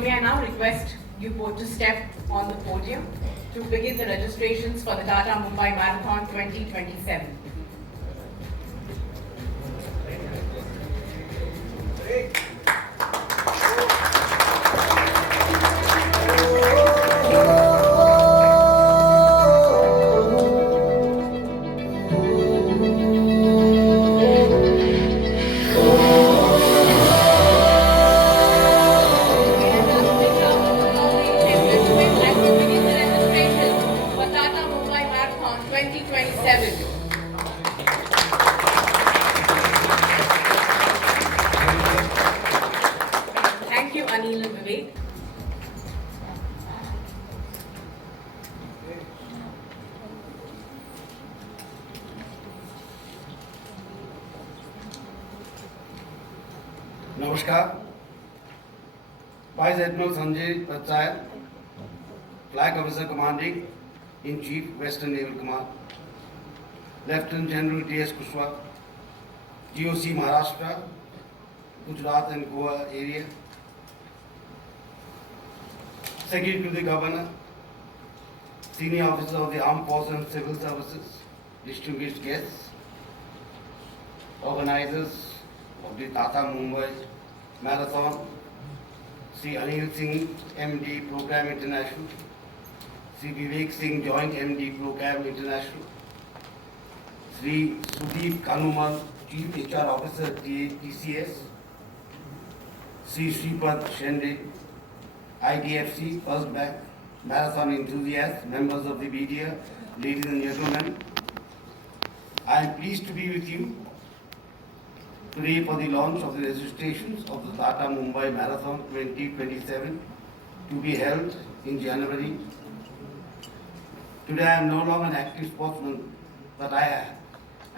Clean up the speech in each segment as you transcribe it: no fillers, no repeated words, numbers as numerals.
may I now request you both to step on the podium to begin the registrations for the Tata Mumbai Marathon 2027. Thank you, Anil and Vivek. Namaskar. Vice Admiral Sanjay Patsaya, Flag Officer Commanding in Chief, Western Naval Command. Lieutenant General T.S. Kushwaha, GOC Maharashtra, Gujarat and Goa area. Secretary to the Governor, Senior Officers of the Armed Forces and Civil Services, distinguished guests, organizers of the Tata Mumbai Marathon, Sri Anil Singh, MD, Program International, Sri Vivek Singh, Joint MD, Program International, Sri Sudeep Kanuman, Chief HR Officer, TCS, Sri Shripad Shende, IDFC, First Bank, marathon enthusiasts, members of the media, ladies and gentlemen, I am pleased to be with you today for the launch of the registrations of the Tata Mumbai Marathon 2027 to be held in January. Today I am no longer an active sportsman, but I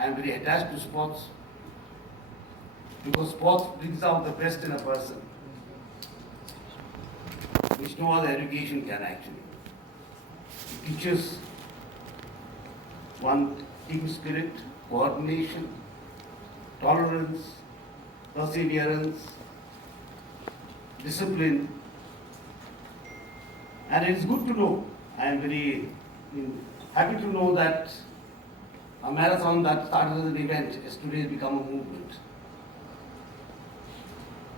am very attached to sports because sports brings out the best in a person, which no other education can actually. It teaches one team spirit, coordination, tolerance, perseverance, discipline, and it is good to know. I am very happy to know that a marathon that started as an event has today become a movement.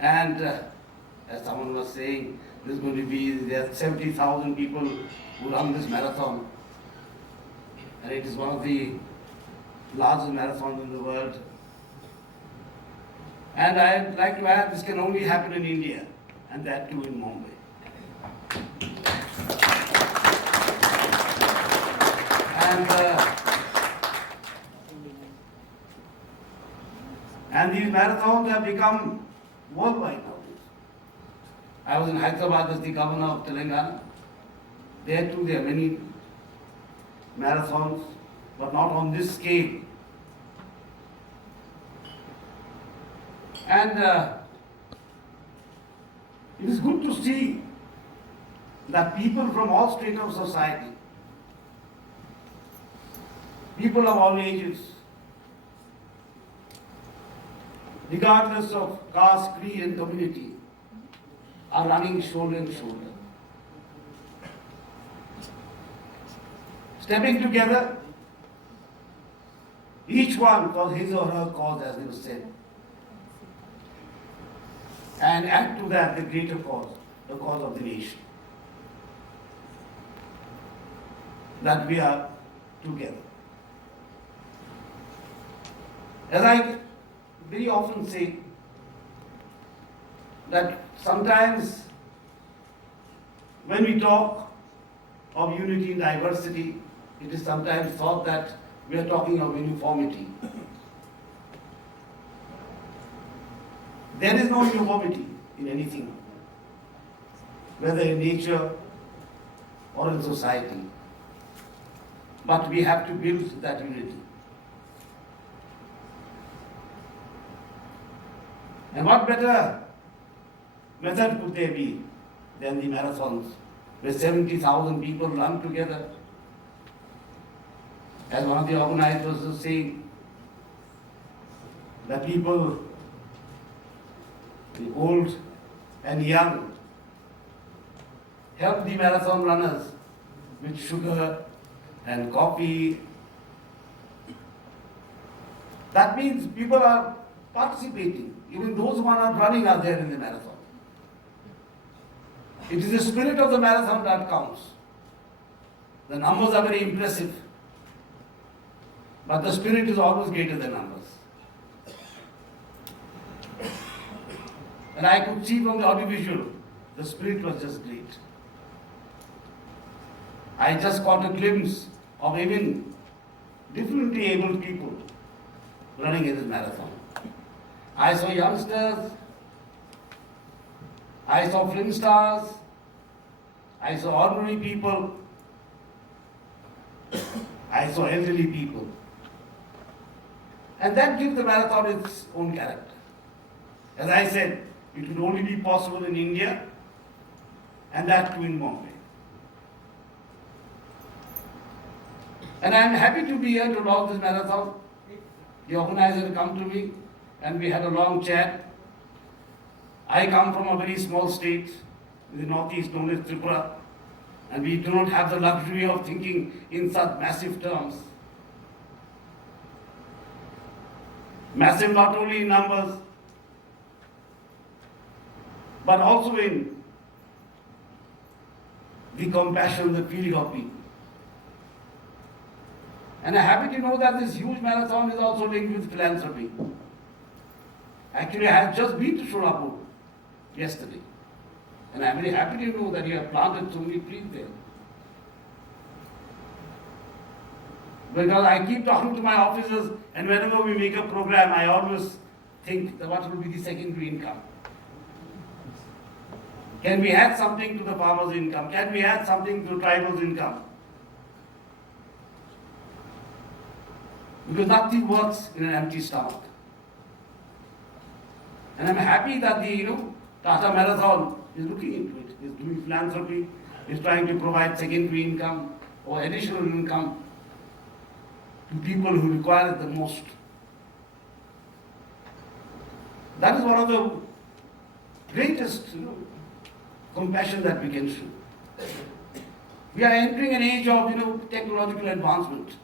And as someone was saying, there are 70,000 people who run this marathon, and it is one of the largest marathons in the world. And I'd like to add, this can only happen in India, and that too in Mumbai. And these marathons have become worldwide nowadays. I was in Hyderabad as the governor of Telangana. There too there are many marathons, but not on this scale. And it is good to see that people from all strata of society, people of all ages, regardless of caste, creed and community, are running shoulder to shoulder. Stepping together, each one for his or her cause, as it was said. And add to that the greater cause, the cause of the nation. That we are together. As I very often say, that sometimes when we talk of unity and diversity, it is sometimes thought that we are talking of uniformity. There is no uniformity in anything, whether in nature or in society. But we have to build that unity. And what better method could there be than the marathons, where 70,000 people run together? As one of the organizers was saying, the people, the old and young, help the marathon runners with sugar and coffee. That means people are participating. Even those who are not running are there in the marathon. It is the spirit of the marathon that counts. The numbers are very impressive, but the spirit is always greater than numbers. And I could see from the audiovisual, the spirit was just great. I just caught a glimpse of even differently abled people running in this marathon. I saw youngsters, I saw film stars, I saw ordinary people, I saw elderly people. And that gives the marathon its own character. As I said, it would only be possible in India, and that too in Mumbai. And I am happy to be here to launch this marathon. The organizer come to me and we had a long chat. I come from a very small state in the northeast known as Tripura, and we do not have the luxury of thinking in such massive terms. Massive not only in numbers, but also in the compassion, the feeling of people. And I'm happy to know that this huge marathon is also linked with philanthropy. Actually, I have just been to Solapur yesterday. And I'm very happy to know that you have planted so many trees there. Because I keep talking to my officers, and whenever we make a program, I always think that what will be the secondary income. Can we add something to the farmer's income? Can we add something to the tribal's income? Because nothing works in an empty stomach. And I'm happy that the Tata Marathon is looking into it, is doing philanthropy, is trying to provide secondary income or additional income to people who require it the most. That is one of the greatest compassion that we can show. We are entering an age of technological advancement,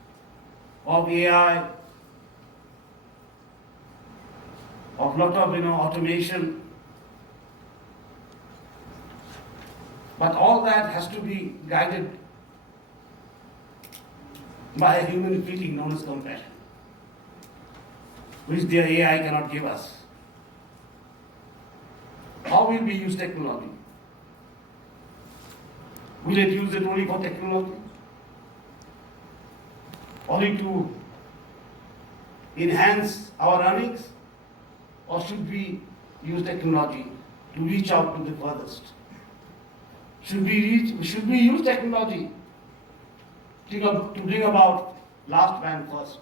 of AI, of lot of automation. But all that has to be guided by a human feeling known as compassion, which the AI cannot give us. How will we use technology? Will it use it only for technology? Only to enhance our earnings? Or should we use technology to reach out to the furthest? Should we use technology to bring about last man first?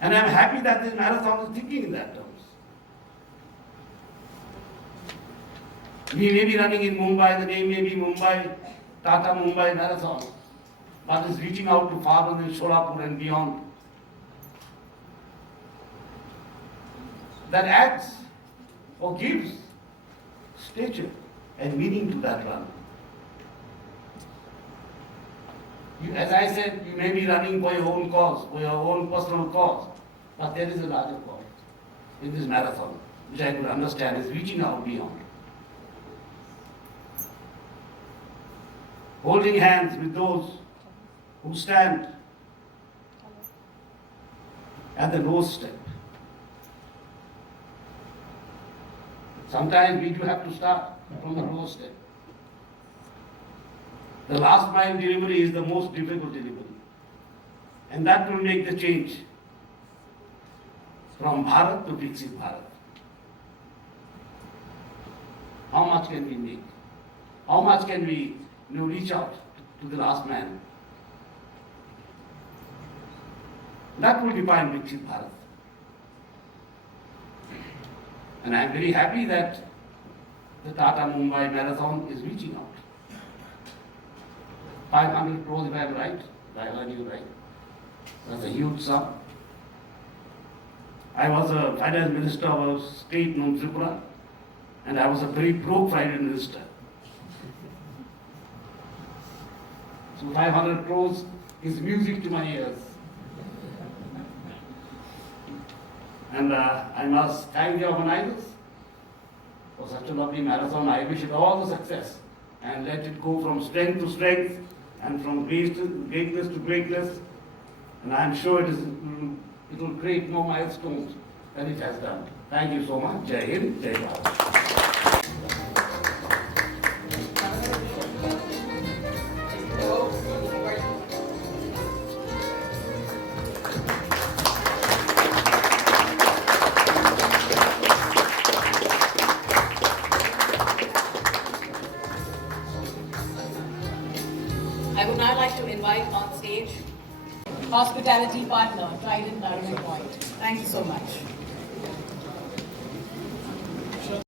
And I'm happy that this marathon is thinking in that terms. We may be running in Mumbai, the name may be Mumbai, Tata Mumbai Marathon, but is reaching out to farmers in Solapur and beyond. That adds or gives stature and meaning to that run. As I said, you may be running for your own cause, for your own personal cause, but there is a larger cause in this marathon, which I could understand is reaching out beyond. Holding hands with those who stand at the lowest step. Sometimes we do have to start from the lowest step. The last mile delivery is the most difficult delivery. And that will make the change from Bharat to Viksit Bharat. How much can we make? How much can we reach out to the last man? That will define Viksit Bharat. And I am very happy that the Tata Mumbai Marathon is reaching out. 500 crores if I am right, if I heard you right. That's a huge sum. I was a finance minister of a state known Tripura, and I was a very pro-prime minister. So 500 crores is music to my ears. And I must thank the organizers for such a lovely marathon. I wish it all the success and let it go from strength to strength and from greatness to greatness. And I'm sure it will create more milestones than it has done. Thank you so much. Jai Hind, Jai Bharat. I would now like to invite on stage hospitality partner, Trident Narrowing Point. Thank you so much.